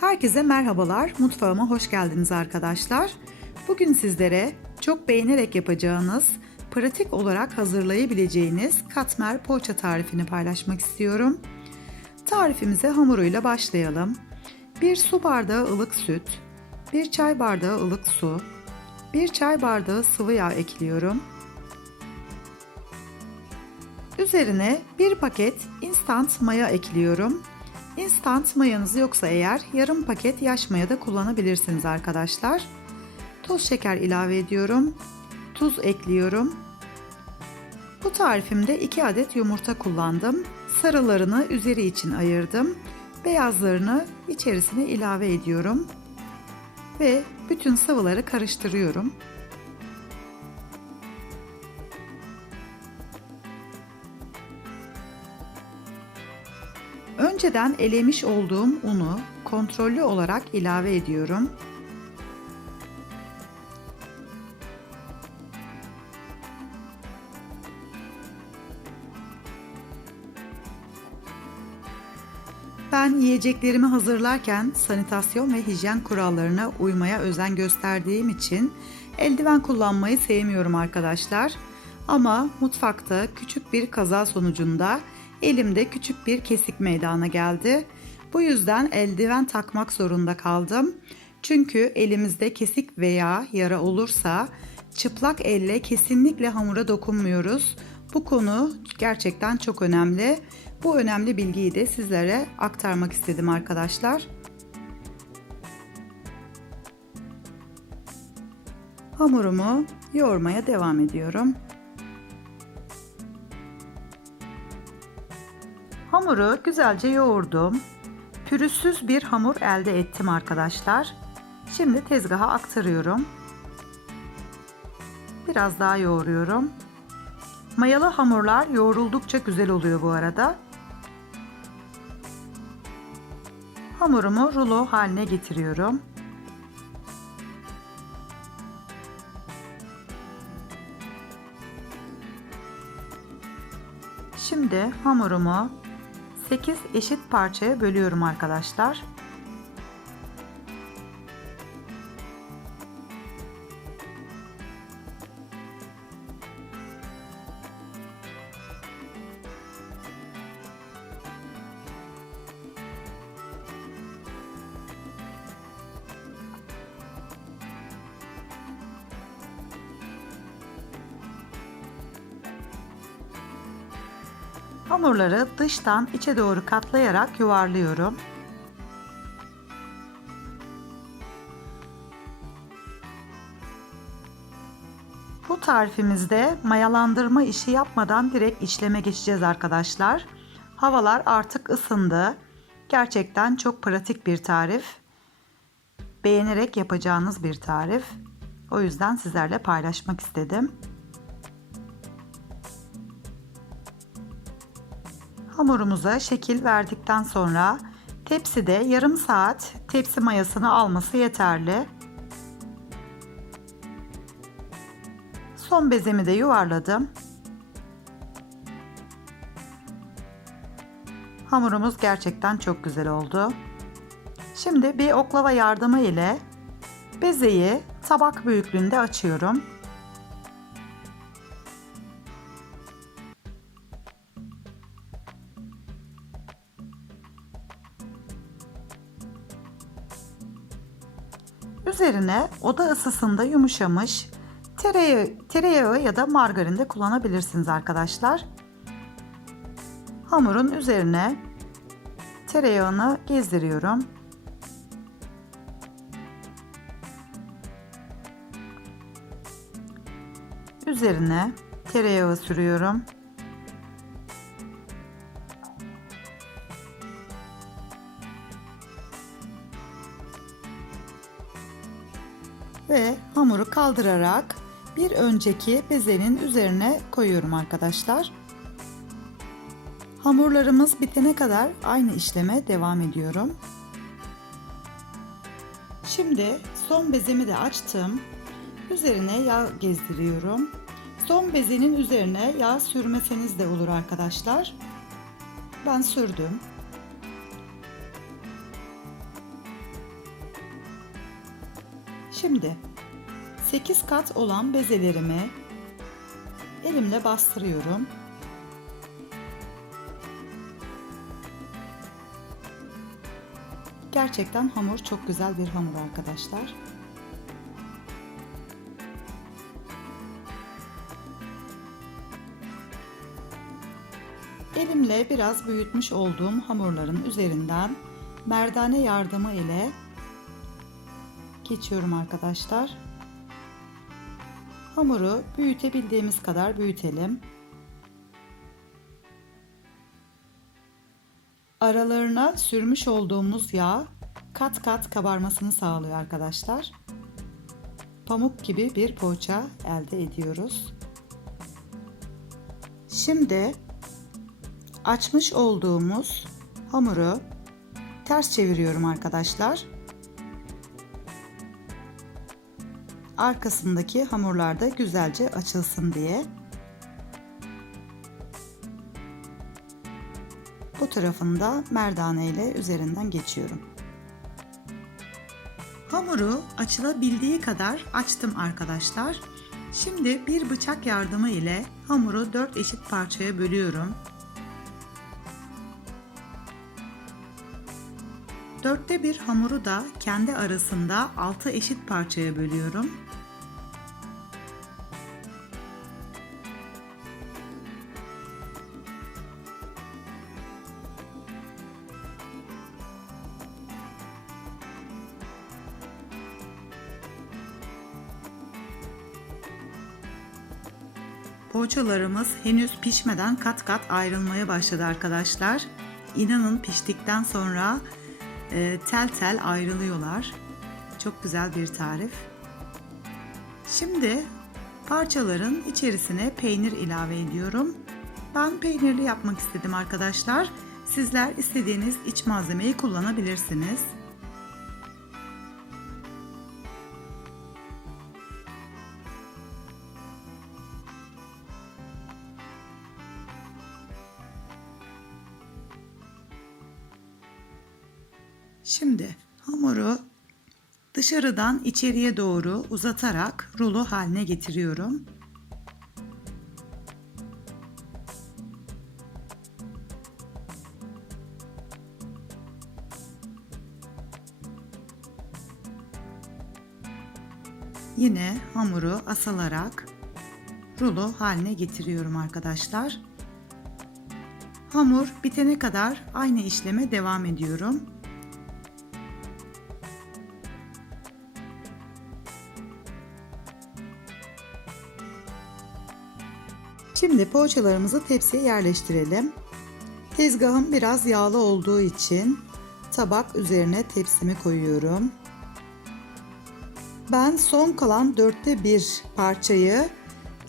Herkese merhabalar, mutfağıma hoş geldiniz arkadaşlar. Bugün sizlere çok beğenerek yapacağınız, pratik olarak hazırlayabileceğiniz katmer poğaça tarifini paylaşmak istiyorum. Tarifimize hamuruyla başlayalım. 1 su bardağı ılık süt, 1 çay bardağı ılık su, 1 çay bardağı sıvı yağ ekliyorum. Üzerine 1 paket instant maya ekliyorum. Instant mayanız yoksa eğer yarım paket yaş maya da kullanabilirsiniz arkadaşlar. Toz şeker ilave ediyorum. Tuz ekliyorum. Bu tarifimde 2 adet yumurta kullandım. Sarılarını üzeri için ayırdım. Beyazlarını içerisine ilave ediyorum. Ve bütün sıvıları karıştırıyorum. Önceden elemiş olduğum unu kontrollü olarak ilave ediyorum. Ben yiyeceklerimi hazırlarken sanitasyon ve hijyen kurallarına uymaya özen gösterdiğim için eldiven kullanmayı sevmiyorum arkadaşlar. Ama mutfakta küçük bir kaza sonucunda elimde küçük bir kesik meydana geldi. Bu yüzden eldiven takmak zorunda kaldım. Çünkü elimizde kesik veya yara olursa çıplak elle kesinlikle hamura dokunmuyoruz. Bu konu gerçekten çok önemli. Bu önemli bilgiyi de sizlere aktarmak istedim arkadaşlar. Hamurumu yoğurmaya devam ediyorum. Hamuru güzelce yoğurdum. Pürüzsüz bir hamur elde ettim arkadaşlar. Şimdi tezgaha aktarıyorum. Biraz daha yoğuruyorum. Mayalı hamurlar yoğruldukça güzel oluyor bu arada. Hamurumu rulo haline getiriyorum. Şimdi hamurumu 8 eşit parçaya bölüyorum arkadaşlar. Hamurları dıştan içe doğru katlayarak yuvarlıyorum. Bu tarifimizde mayalandırma işi yapmadan direkt işleme geçeceğiz arkadaşlar. Havalar artık ısındı. Gerçekten çok pratik bir tarif. Beğenerek yapacağınız bir tarif. O yüzden sizlerle paylaşmak istedim. Hamurumuza şekil verdikten sonra tepside yarım saat tepsi mayasını alması yeterli. Son bezemi de yuvarladım. Hamurumuz gerçekten çok güzel oldu. Şimdi bir oklava yardımı ile bezeyi tabak büyüklüğünde açıyorum. Üzerine oda ısısında yumuşamış tereyağı, tereyağı ya da margarin de kullanabilirsiniz arkadaşlar. Hamurun üzerine tereyağını gezdiriyorum. Üzerine tereyağı sürüyorum. Ve hamuru kaldırarak bir önceki bezenin üzerine koyuyorum arkadaşlar. Hamurlarımız bitene kadar aynı işleme devam ediyorum. Şimdi son bezemi de açtım. Üzerine yağ gezdiriyorum. Son bezenin üzerine yağ sürmeseniz de olur arkadaşlar. Ben sürdüm. Şimdi 8 kat olan bezelerimi elimle bastırıyorum. Gerçekten hamur çok güzel bir hamur arkadaşlar. Elimle biraz büyütmüş olduğum hamurların üzerinden merdane yardımı ile geçiyorum arkadaşlar. Hamuru büyütebildiğimiz kadar büyütelim. Aralarına sürmüş olduğumuz yağ kat kat kabarmasını sağlıyor arkadaşlar. Pamuk gibi bir poğaça elde ediyoruz. Şimdi açmış olduğumuz hamuru ters çeviriyorum arkadaşlar. Arkasındaki hamurlar da güzelce açılsın diye. Bu tarafında merdane ile üzerinden geçiyorum. Hamuru açılabildiği kadar açtım arkadaşlar. Şimdi bir bıçak yardımı ile hamuru 4 eşit parçaya bölüyorum. Dörtte bir hamuru da kendi arasında 6 eşit parçaya bölüyorum. Poğaçalarımız henüz pişmeden kat kat ayrılmaya başladı arkadaşlar. İnanın piştikten sonra e, tel tel ayrılıyorlar. Çok güzel bir tarif. Şimdi parçaların içerisine peynir ilave ediyorum. Ben peynirli yapmak istedim arkadaşlar. Sizler istediğiniz iç malzemeyi kullanabilirsiniz. Şimdi hamuru dışarıdan içeriye doğru uzatarak rulo haline getiriyorum. Yine hamuru asılarak rulo haline getiriyorum arkadaşlar. Hamur bitene kadar aynı işleme devam ediyorum. Şimdi poğaçalarımızı tepsiye yerleştirelim. Tezgahım biraz yağlı olduğu için tabak üzerine tepsimi koyuyorum. Ben son kalan dörtte bir parçayı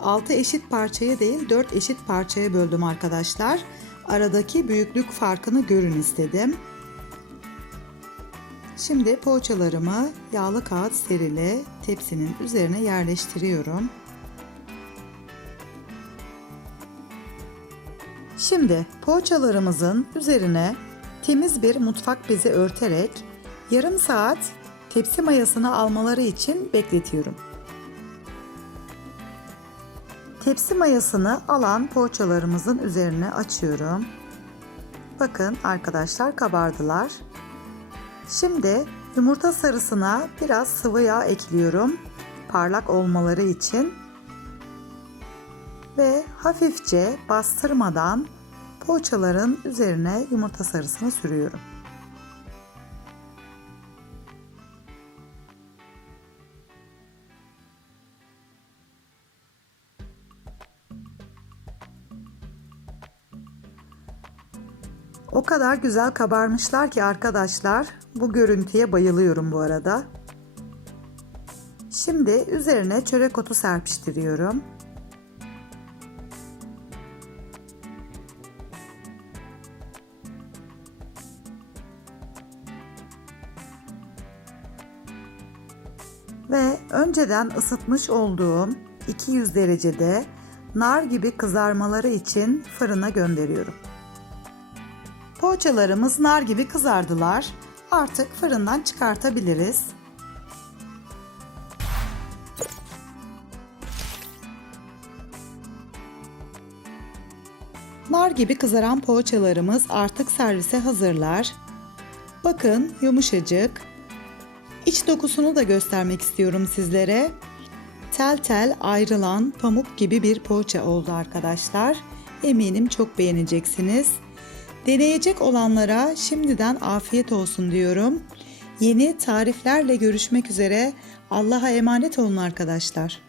6 eşit parçaya değil 4 eşit parçaya böldüm arkadaşlar. Aradaki büyüklük farkını görün istedim. Şimdi poğaçalarımı yağlı kağıt serili tepsinin üzerine yerleştiriyorum. Şimdi poğaçalarımızın üzerine temiz bir mutfak bezi örterek yarım saat tepsi mayasını almaları için bekletiyorum. Tepsi mayasını alan poğaçalarımızın üzerine açıyorum. Bakın arkadaşlar kabardılar. Şimdi yumurta sarısına biraz sıvı yağ ekliyorum. Parlak olmaları için ve hafifçe bastırmadan poğaçaların üzerine yumurta sarısını sürüyorum. O kadar güzel kabarmışlar ki arkadaşlar. Bu görüntüye bayılıyorum bu arada. Şimdi üzerine çörek otu serpiştiriyorum. ve önceden ısıtmış olduğum 200 derecede nar gibi kızarmaları için fırına gönderiyorum. Poğaçalarımız nar gibi kızardılar. Artık fırından çıkartabiliriz. Nar gibi kızaran poğaçalarımız artık servise hazırlar. Bakın yumuşacık, İç dokusunu da göstermek istiyorum sizlere. Tel tel ayrılan pamuk gibi bir poğaça oldu arkadaşlar. Eminim çok beğeneceksiniz. Deneyecek olanlara şimdiden afiyet olsun diyorum. Yeni tariflerle görüşmek üzere. Allah'a emanet olun arkadaşlar.